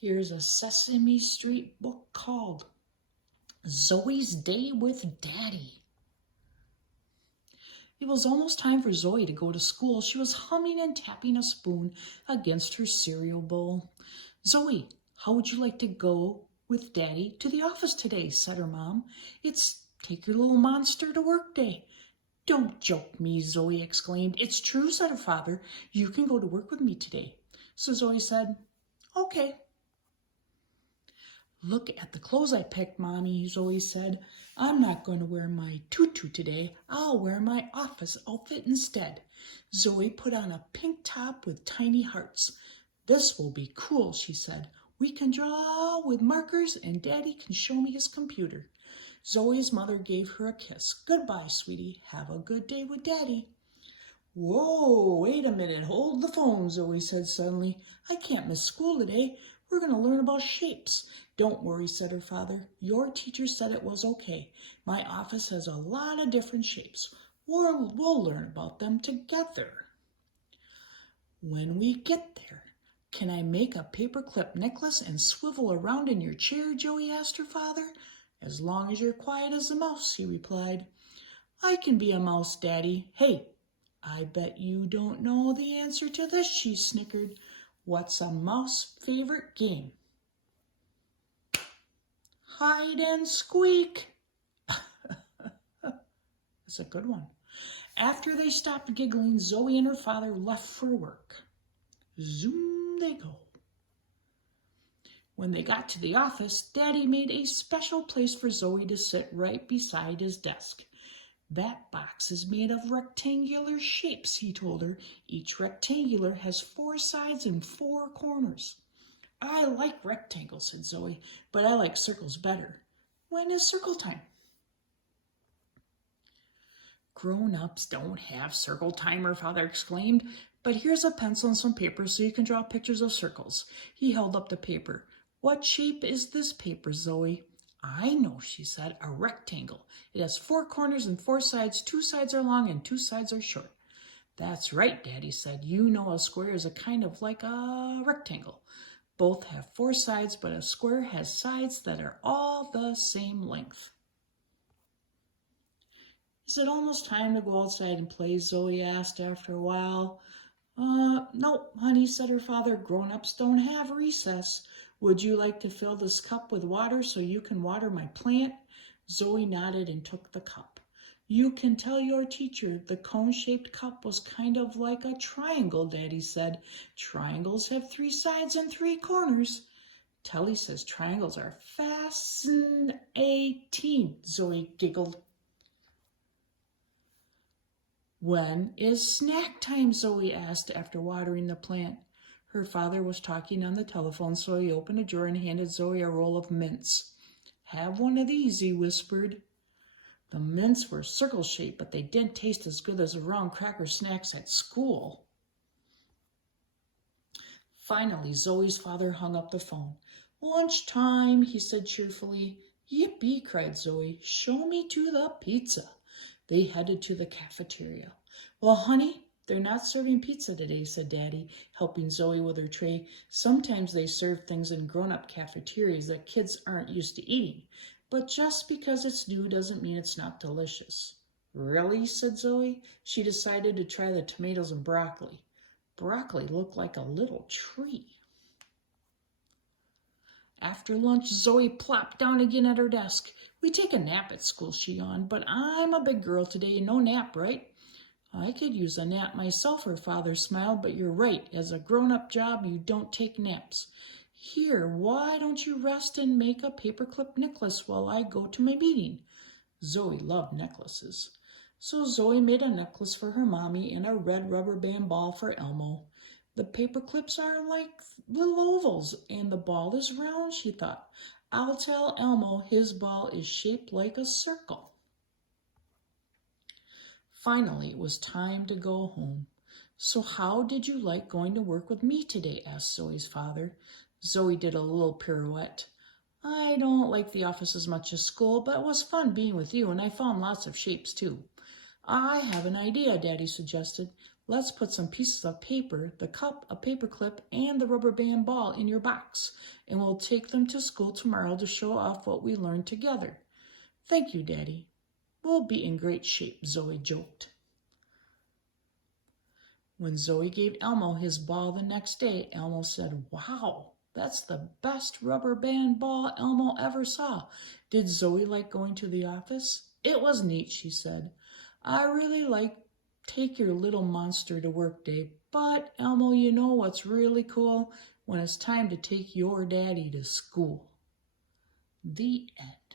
Here's a Sesame Street book called Zoe's Day with Daddy. It was almost time for Zoe to go to school. She was humming and tapping a spoon against her cereal bowl. "Zoe, how would you like to go with Daddy to the office today?" said her mom. "It's take your little monster to work day." "Don't joke me," Zoe exclaimed. "It's true," said her father. "You can go to work with me today." So Zoe said, "Okay." "Look at the clothes I picked, Mommy," Zoe said. "I'm not going to wear my tutu today. I'll wear my office outfit instead." Zoe put on a pink top with tiny hearts. "This will be cool," she said. "We can draw with markers and Daddy can show me his computer." Zoe's mother gave her a kiss. "Goodbye, sweetie. Have a good day with Daddy." "Whoa, wait a minute. Hold the phone," Zoe said suddenly. "I can't miss school today. We're going to learn about shapes." "Don't worry," said her father. "Your teacher said it was okay. My office has a lot of different shapes. We'll learn about them together." "When we get there, can I make a paperclip necklace and swivel around in your chair?" Joey asked her father. "As long as you're quiet as a mouse," he replied. "I can be a mouse, Daddy. Hey, I bet you don't know the answer to this," she snickered. "What's a mouse favorite game?" "Hide and squeak." That's a good one. After they stopped giggling, Zoe and her father left for work. Zoom they go. When they got to the office, Daddy made a special place for Zoe to sit right beside his desk. "That box is made of rectangular shapes," he told her. "Each rectangular has 4 sides and 4 corners." "I like rectangles," said Zoe, "but I like circles better. When is circle time?" "Grown-ups don't have circle time," her father exclaimed. "But here's a pencil and some paper so you can draw pictures of circles." He held up the paper. "What shape is this paper, Zoe?" "I know," she said. "A rectangle. It has 4 corners and 4 sides. 2 sides are long and 2 sides are short." "That's right," Daddy said. "You know a square is a kind of like a rectangle. Both have 4 sides, but a square has sides that are all the same length." "Is it almost time to go outside and play?" Zoe asked after a while. No, honey," said her father. "Grown-ups don't have recess. Would you like to fill this cup with water so you can water my plant?" Zoe nodded and took the cup. "You can tell your teacher the cone-shaped cup was kind of like a triangle," Daddy said. "Triangles have 3 sides and 3 corners." "Telly says triangles are fascinating," Zoe giggled. "When is snack time?" Zoe asked after watering the plant. Her father was talking on the telephone, so he opened a drawer and handed Zoe a roll of mints. "Have one of these," he whispered. The mints were circle-shaped, but they didn't taste as good as the round cracker snacks at school. Finally, Zoe's father hung up the phone. "Lunch time," he said cheerfully. "Yippee," cried Zoe. "Show me to the pizza." They headed to the cafeteria. "Well, honey, they're not serving pizza today," said Daddy, helping Zoe with her tray. "Sometimes they serve things in grown-up cafeterias that kids aren't used to eating. But just because it's new doesn't mean it's not delicious." "Really?" said Zoe. She decided to try the tomatoes and broccoli. Broccoli looked like a little tree. After lunch, Zoe plopped down again at her desk. "We take a nap at school," she yawned, "but I'm a big girl today. No nap, right?" "I could use a nap myself," her father smiled, "but you're right. As a grown-up job, you don't take naps. Here, why don't you rest and make a paperclip necklace while I go to my meeting?" Zoe loved necklaces. So Zoe made a necklace for her mommy and a red rubber band ball for Elmo. "The paper clips are like little ovals and the ball is round," she thought. "I'll tell Elmo his ball is shaped like a circle." Finally, it was time to go home. "So how did you like going to work with me today?" asked Zoe's father. Zoe did a little pirouette. "I don't like the office as much as school, but it was fun being with you, and I found lots of shapes too." "I have an idea," Daddy suggested. Let's put some pieces of paper, the cup, a paper clip, and the rubber band ball in your box, and we'll take them to school tomorrow to show off what we learned together. Thank you, Daddy. We'll be in great shape, Zoe joked. When Zoe gave Elmo his ball the next day, Elmo said, "Wow, that's the best rubber band ball Elmo ever saw. Did Zoe like going to the office?" "It was neat," she said. "I really like take your little monster to work day, but Elmo, you know what's really cool? When it's time to take your daddy to school." The end.